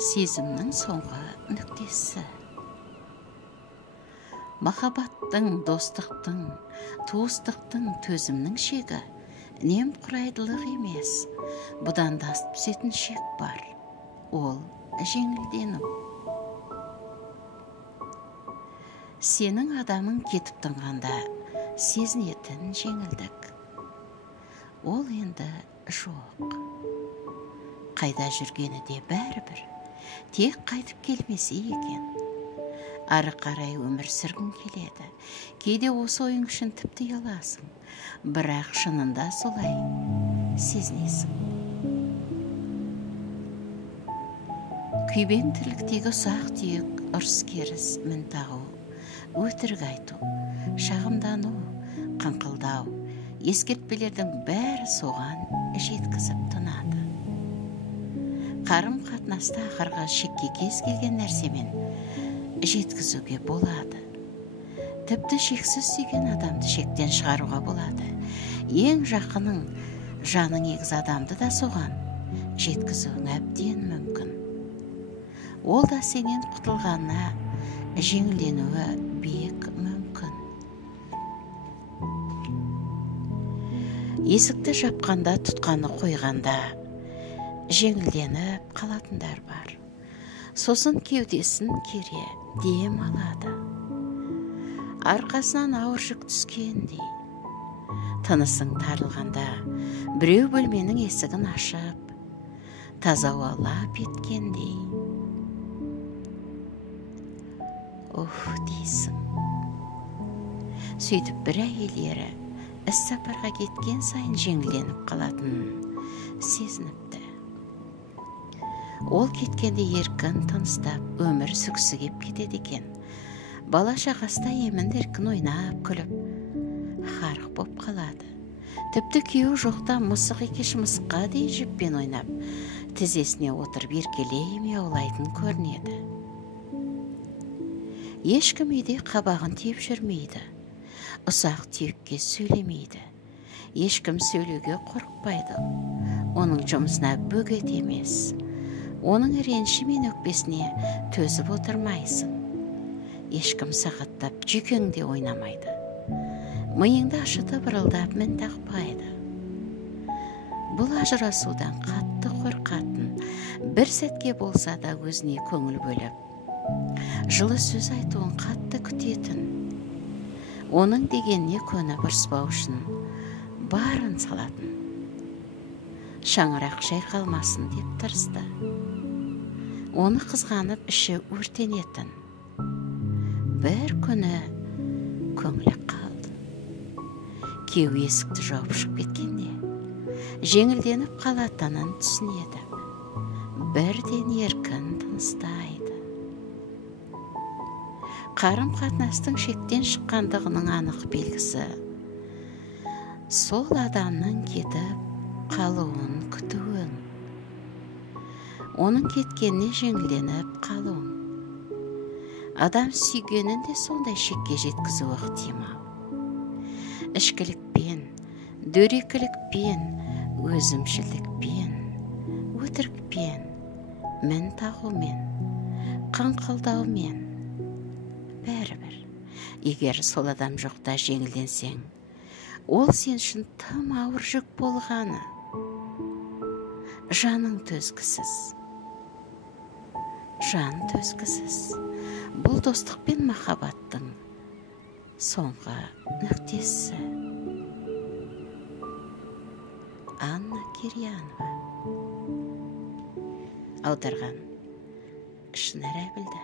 сезімнің соңғы нүктесі. Махаббаттың, достықтың, туыстықтың, төзімнің шегі немқұрайдылық емес, бұдан да асып түсетін шек бар. Ол жеңілдену. Сенің адамың кетіп тынғанда сезінетін жеңілдік. Ол енді жоқ. Қайда жүргені де бәрібір, тек қайтып келмесе екен. Ары қарай өмір сүргің келеді. Кейде осы ойың үшін тіпті ұяласың, бірақ шынында солай сезінесің. Күйбең тірліктегі ұсақ-түйек ұрыс-керіс мін тағу, өтірік айту, шағымдану, қыңқылдау, ескертпелердің бәрі соған жеткізіп тынады. Қарым-қатынаста ақырғы шекке кез келген нәрсемен жеткізуге болады. Тіпті шексіз сүйген адамды шектен шығаруға болады. Ең жақының, жаның егіз адамды да соған жеткізуің әбден мүмкін. Ол да сенен құтылғанына жеңілденуі бек мүмкін. Есікті жапқанда, тұтқаны қойғанда жеңілденіп қалатындар бар. Сосын кеудесін кере дем алады. Арқасынан ауыр жүк түскендей. Тынысың тарылғанда біреу бөлменің есігін ашып, таза ауалап еткендей. Дейсің. Сөйтіп бір әйелері іс сапарға кеткен сайын жеңілденіп қалатынын сезініпті. Ол кеткенде еркін тыныстап, өмір сүргісі кеп кетеді екен. Бала шағасында емін-еркін ойнап, күліп, харық боп қалады. Тіпті күйеу жоқта мысық екеш мысыққа дейін жіппен ойнап, тізесіне отырып еркелей мияулайтын көрінеді. Ешкім үйде қабағын тиіп жүрмейді. Ұсақ түйекке сөйлемейді. Ешкім сөйлеуге қорықпайды. Оның жұмысына бөгет емес. Оның реніші мен өкпесіне төзіп отырмайсың. Ешкім сағаттап жүйкеңде ойнамайды. Миыңды ашытып ырылдап мін тақпайды. Бұл ажырасудан қатты қорқатын, бір сәтке болса да өзіне көңіл бөліп, жылы сөз айтуын қатты күтетін, оның дегеніне көніп ұрыспау үшін барын салатын. Шаңырақ шайқалмасын деп тырысты. Оны қызғанып іші өртенетін. Бір күні көңілі қалды. Күйеу есікті жауып шығып кеткенде жеңілденіп қалатынын түсінеді. Бірден еркін тыныстайды. Қарым-қатынастың шектен шыққандығының анық белгісі сол адамның кетіп қалуын күтуің. Оның кеткеніне жеңілденіп қалуың. Адам сүйгенін де сондай шекке жеткізу ықтимал. Ішкілікпен, дөрекілікпен, өзімшілдікпен, өтірікпен, мін тағумен, қыңқылдаумен, бәрібір. Егер сол адам жоқта жеңілденсең, ол сен үшін тым ауыр жүк болғаны. Жаның төзгісіз. Жан төзгісіз. Бұл достық пен махаббаттың соңғы нүктесі. Анна Кирьянова. Аударған Шынар Әбілді.